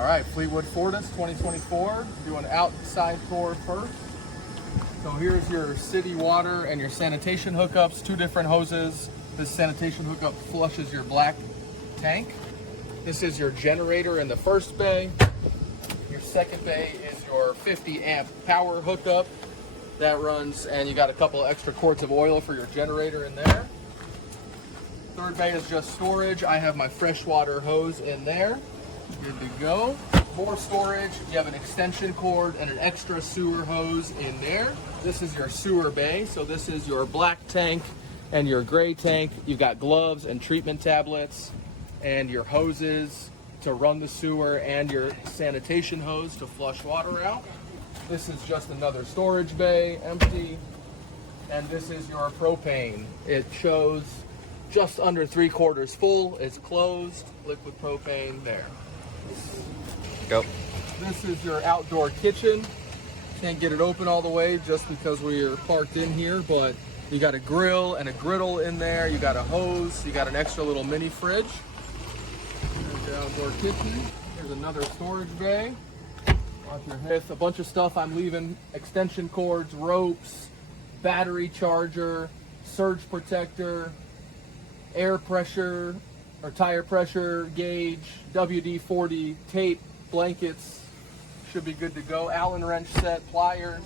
All right, Fleetwood Fortis 2024. Do an outside tour first. So here's your city water and your sanitation hookups, 2 different hoses. This sanitation hookup flushes your black tank. This is your generator in the first bay. Your second bay is your 50 amp power hookup that runs, and you got a couple extra quarts of oil for your generator in there. Third bay is just storage. I have my freshwater hose in there. Good to go. More storage. You have an extension cord and an extra sewer hose in there. This is your sewer bay. So this is your black tank and your gray tank. You've got gloves and treatment tablets and your hoses to run the sewer and your sanitation hose to flush water out. This is just another storage bay, empty. And this is your propane. It shows just under 3/4 full. It's closed. Liquid propane there. Go. This is your outdoor kitchen. Can't get it open all the way just because we're parked in here, but you got a grill and a griddle in there. You got a hose. You got an extra little mini fridge. There's the outdoor kitchen. Here's another storage bay. Watch your head. A bunch of stuff I'm leaving: extension cords, ropes, battery charger, surge protector, air pressure or tire pressure gauge, WD-40 tape, blankets. Should be good to go. Allen wrench set, pliers,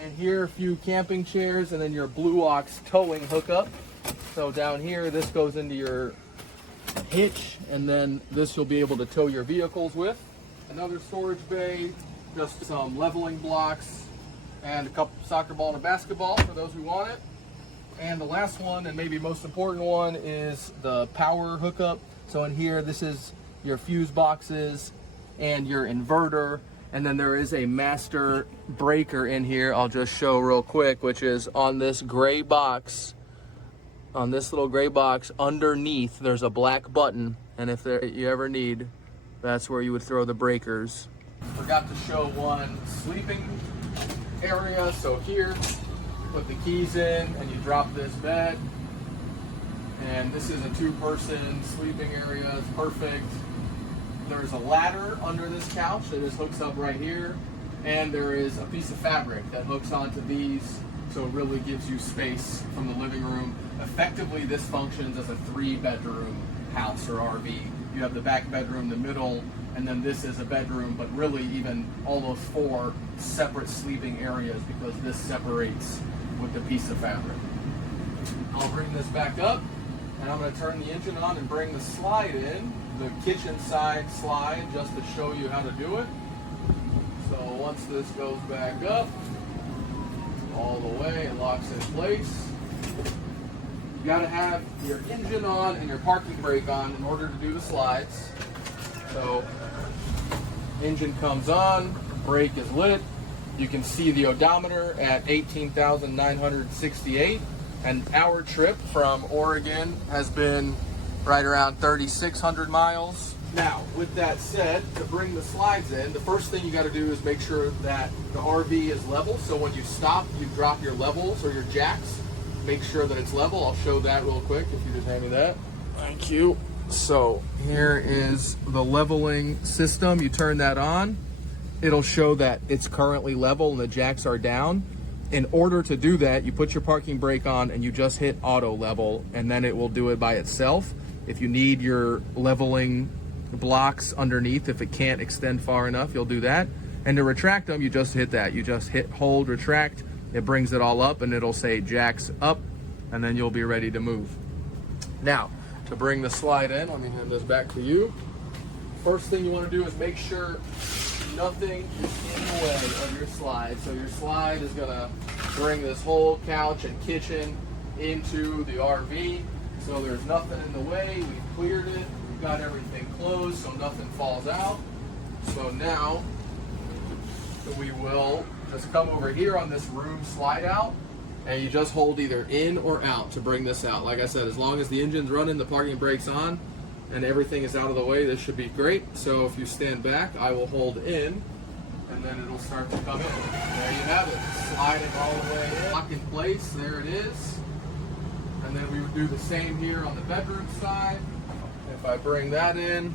and here a few camping chairs, and then your Blue Ox towing hookup. So down here, this goes into your hitch, and then this you'll be able to tow your vehicles with. Another storage bay, just some leveling blocks, and a couple soccer ball and a basketball for those who want it. And the last one, and maybe most important one, is the power hookup. So in here, this is your fuse boxes and your inverter. And then there is a master breaker in here. I'll just show real quick, which is on this gray box. On this little gray box underneath, there's a black button. And if you ever need, that's where you would throw the breakers. Forgot to show one sleeping area. So here, put the keys in and you drop this bed, and this is a 2-person sleeping area. It's perfect. There's a ladder under this couch that just hooks up right here, and there is a piece of fabric that hooks onto these, so it really gives you space from the living room. Effectively, this functions as a 3-bedroom house or RV. You have the back bedroom, the middle, and then this is a bedroom, but really even all those 4 separate sleeping areas, because this separates with the piece of fabric. I'll bring this back up, and I'm going to turn the engine on and bring the slide in, the kitchen side slide, just to show you how to do it. So once this goes back up all the way, it locks in place. You got to have your engine on and your parking brake on in order to do the slides. So engine comes on, brake is lit. You can see the odometer at 18,968, and our trip from Oregon has been right around 3,600 miles. Now, with that said, to bring the slides in, the first thing you got to do is make sure that the RV is level. So when you stop, you drop your levels or your jacks. Make sure that it's level. I'll show that real quick if you just hand me that. Thank you. So here is the leveling system. You turn that on. It'll show that it's currently level and the jacks are down. In order to do that, you put your parking brake on and you just hit auto level, and then it will do it by itself. If you need your leveling blocks underneath, if it can't extend far enough, you'll do that. And to retract them, you just hit that. You just hit hold, retract. It brings it all up and it'll say jacks up, and then you'll be ready to move. Now, to bring the slide in, let me hand this back to you. First thing you want to do is make sure nothing is in the way of your slide. So your slide is going to bring this whole couch and kitchen into the RV. So there's nothing in the way. We've cleared it. We've got everything closed so nothing falls out. So now we will just come over here on this room slide out, and you just hold either in or out to bring this out. Like I said, as long as the engine's running, the parking brake's on, and everything is out of the way, this should be great. So if you stand back, I will hold in, and then it'll start to come in. There you have it, sliding all the way in, lock in place, there it is. And then we would do the same here on the bedroom side. If I bring that in,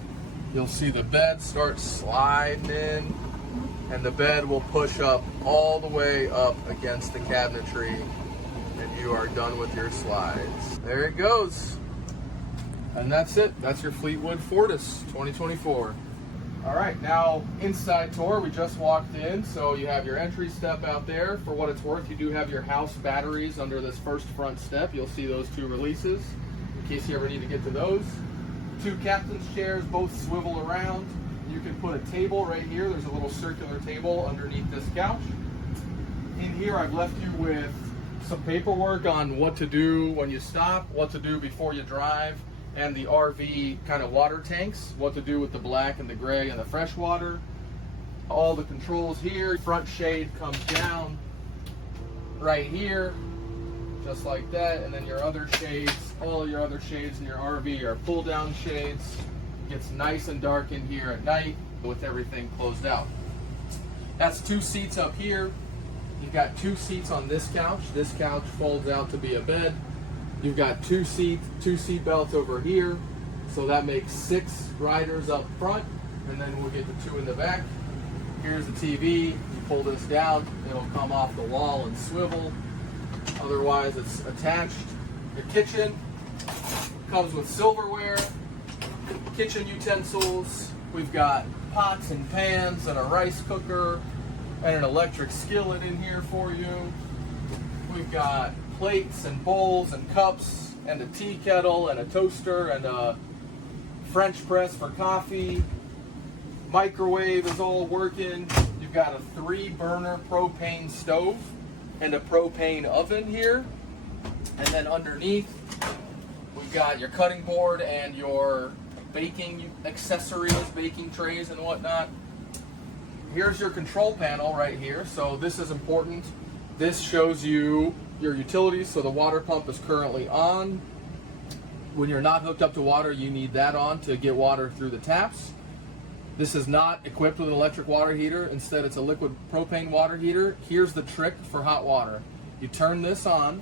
You'll see the bed start sliding in, and the bed will push up all the way up against the cabinetry, and you are done with your slides. There it goes. And that's it. That's your Fleetwood Fortis 2024. All right, now inside tour. We just walked in, so you have your entry step out there. For what it's worth, you do have your house batteries under this first front step. You'll see those two releases in case you ever need to get to those. Two captain's chairs, both swivel around. You can put a table right here. There's a little circular table underneath this couch. In here, I've left you with some paperwork on what to do when you stop, what to do before you drive, and the RV kind of water tanks, what to do with the black and the gray and the fresh water. All the controls here. Front shade comes down right here, just like that. And then your other shades, all your other shades in your RV are pull down shades. It gets nice and dark in here at night with everything closed out. That's two seats up here. You've got two seats on this couch. This couch folds out to be a bed. You've got two seat belts over here, so that makes 6 riders up front, and then we'll get the 2 in the back. Here's the TV. You pull this down, it'll come off the wall and swivel. Otherwise, it's attached. The kitchen comes with silverware, kitchen utensils. We've got pots and pans and a rice cooker and an electric skillet in here for you. We've got plates and bowls and cups and a tea kettle and a toaster and a French press for coffee. Microwave is all working. You've got a 3-burner propane stove and a propane oven here. And then underneath, we've got your cutting board and your baking accessories, baking trays and whatnot. Here's your control panel right here. So this is important. This shows you your utilities. So the water pump is currently on. When you're not hooked up to water, you need that on to get water through the taps. This is not equipped with an electric water heater. Instead, it's a liquid propane water heater. Here's the trick for hot water. You turn this on.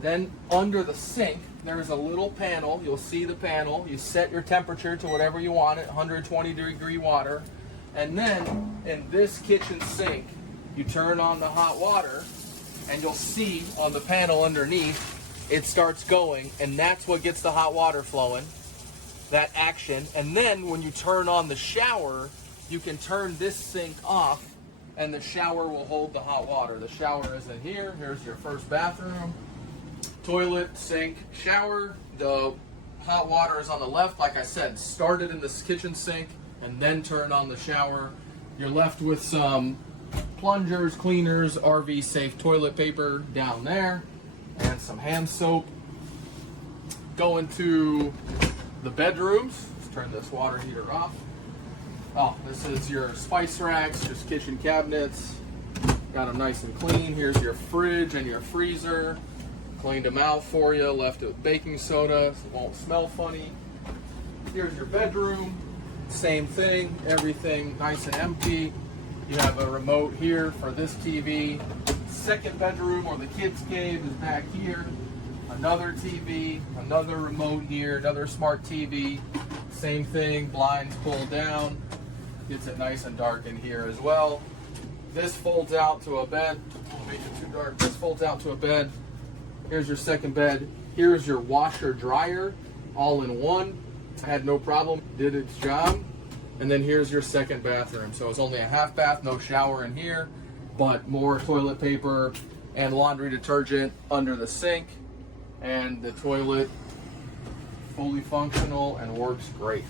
Then under the sink, there's a little panel. You'll see the panel. You set your temperature to whatever you want it, 120-degree water. And then in this kitchen sink, you turn on the hot water, and you'll see on the panel underneath, it starts going, and that's what gets the hot water flowing, that action. And then when you turn on the shower, you can turn this sink off, and the shower will hold the hot water. The shower is in here. Here's your first bathroom. Toilet, sink, shower. The hot water is on the left. Like I said, started in this kitchen sink and then turn on the shower. You're left with some plungers, cleaners, RV safe toilet paper down there, and some hand soap. Going to the bedrooms. Let's turn this water heater off. Oh, this is your spice racks, just kitchen cabinets. Got them nice and clean. Here's your fridge and your freezer. Cleaned them out for you, left it with baking soda so it won't smell funny. Here's your bedroom. Same thing, everything nice and empty. You have a remote here for this TV. Second bedroom, or the kids' cave, is back here. Another TV, another remote here, another smart TV. Same thing, blinds pulled down. Gets it nice and dark in here as well. This folds out to a bed. Don't make it too dark. This folds out to a bed. Here's your second bed. Here's your washer dryer, all in one. Had no problem, did its job. And then here's your second bathroom. So it's only a half bath, no shower in here, but more toilet paper and laundry detergent under the sink. And the toilet fully functional and works great.